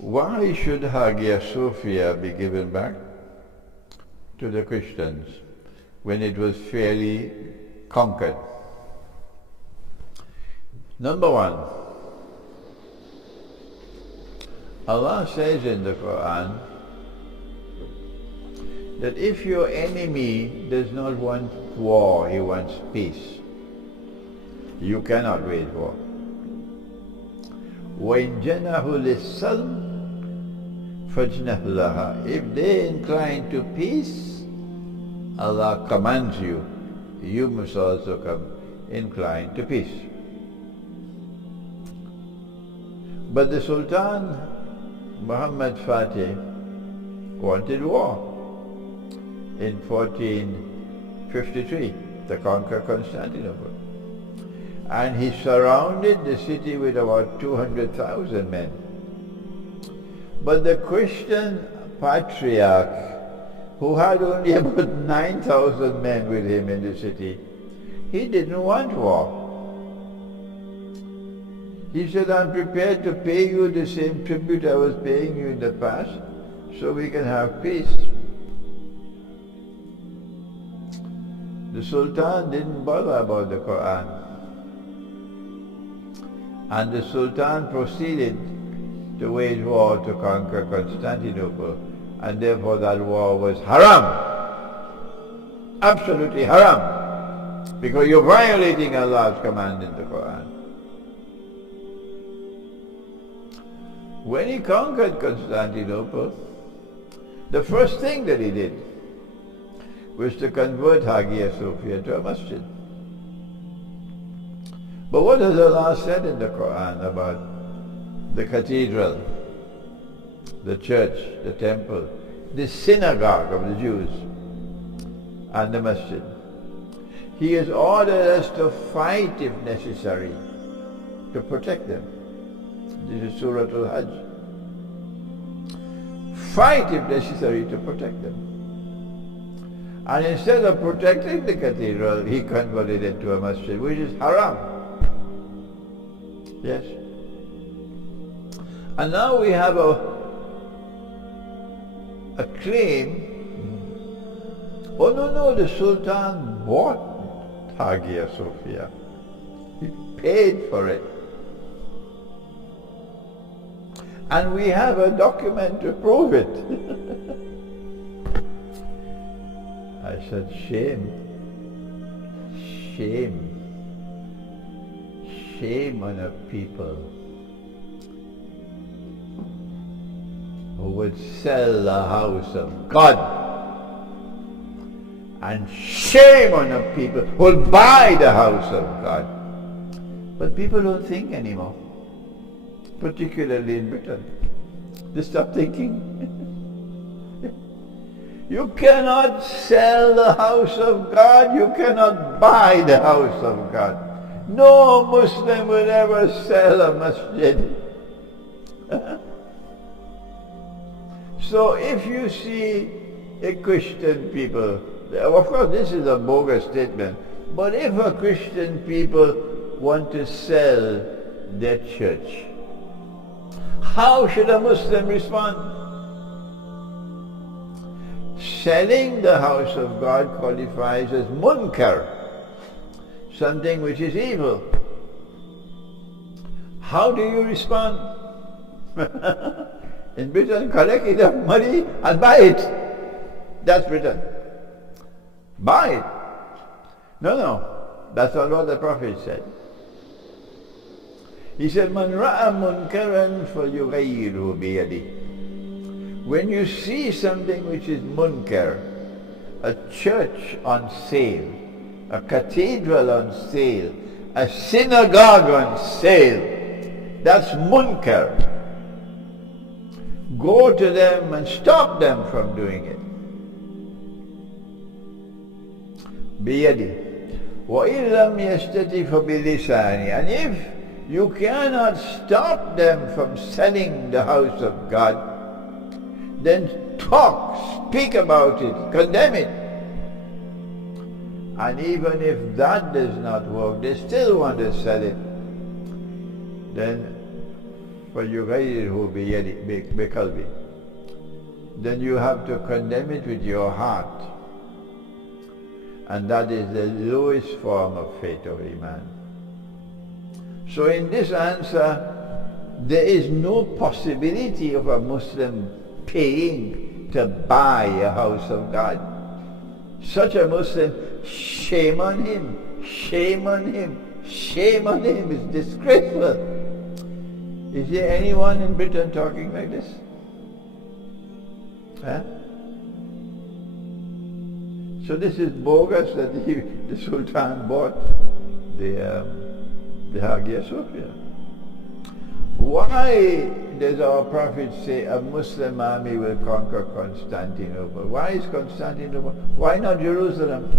Why should Hagia Sophia be given back to the Christians when it was fairly conquered? Number one, Allah says in the Quran that if your enemy does not want war, he wants peace, you cannot wage war. وَإِنْ جَنَحُوا لِلسَّلْمِ فَاجْنَحْ لَهَا. If they incline to peace, Allah commands you, you must also incline to peace. But the Sultan Muhammad Fatih wanted war in 1453 to conquer Constantinople. And he surrounded the city with about 200,000 men. But the Christian patriarch, who had only about 9,000 men with him in the city, he didn't want war. He said, I'm prepared to pay you the same tribute I was paying you in the past, so we can have peace. The Sultan didn't bother about the Quran. And the Sultan proceeded to wage war to conquer Constantinople, and therefore that war was haram. Absolutely haram. Because you're violating Allah's command in the Quran. When he conquered Constantinople, the first thing that he did was to convert Hagia Sophia to a masjid. But what has Allah said in the Quran about the cathedral, the church, the temple, the synagogue of the Jews, and the masjid? He has ordered us to fight if necessary to protect them. This is Surah Al-Hajj. Fight if necessary to protect them. And instead of protecting the cathedral, he converted it to a masjid, which is haram. Yes. And now we have a claim. Oh no, the Sultan bought Hagia Sophia. He paid for it. And we have a document to prove it. I said, shame. Shame. Shame on a people who would sell the house of God. And shame on a people who will buy the house of God. But people don't think anymore, particularly in Britain. They stop thinking. You cannot sell the house of God, you cannot buy the house of God. No Muslim will ever sell a masjid. So if you see a Christian people, of course this is a bogus statement, but if a Christian people want to sell their church, how should a Muslim respond? Selling the house of God qualifies as munkar, something which is evil. How do you respond? In Britain, collect enough money and buy it. That's Britain. Buy it. No, that's not what the Prophet said. He said, Man ra'a munkaran falyughayyirhu biyadihi. When you see something which is munkar, a church on sale, a cathedral on sale, a synagogue on sale, that's munkar. Go to them and stop them from doing it. Biyadi. وَإِن لَمْ يَسْتَطِعْ فَبِلِسَانِهِ. And if you cannot stop them from selling the house of God, then talk, speak about it, condemn it. And even if that does not work, they still want to sell it, then فَيُغَيِّرْهُ بِقَلْبِهِ. Then you have to condemn it with your heart. And that is the lowest form of faith or iman. So in this answer, there is no possibility of a Muslim paying to buy a house of God. Such a Muslim, shame on him, shame on him, shame on him. It's disgraceful. Is there anyone in Britain talking like this? Huh? So this is bogus that the Sultan bought the Hagia Sophia. Why does our Prophet say a Muslim army will conquer Constantinople? Why is Constantinople? Why not Jerusalem?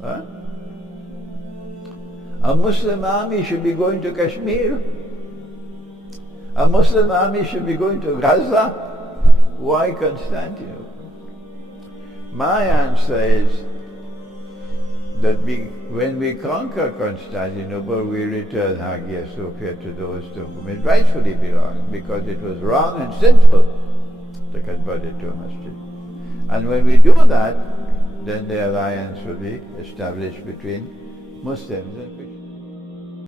Huh? A Muslim army should be going to Kashmir. A Muslim army should be going to Gaza. Why Constantinople? My answer is that when we conquer Constantinople, we return Hagia Sophia to those to whom it rightfully belongs, because it was wrong and sinful to convert it to a masjid. And when we do that, then the alliance will be established between Muslims and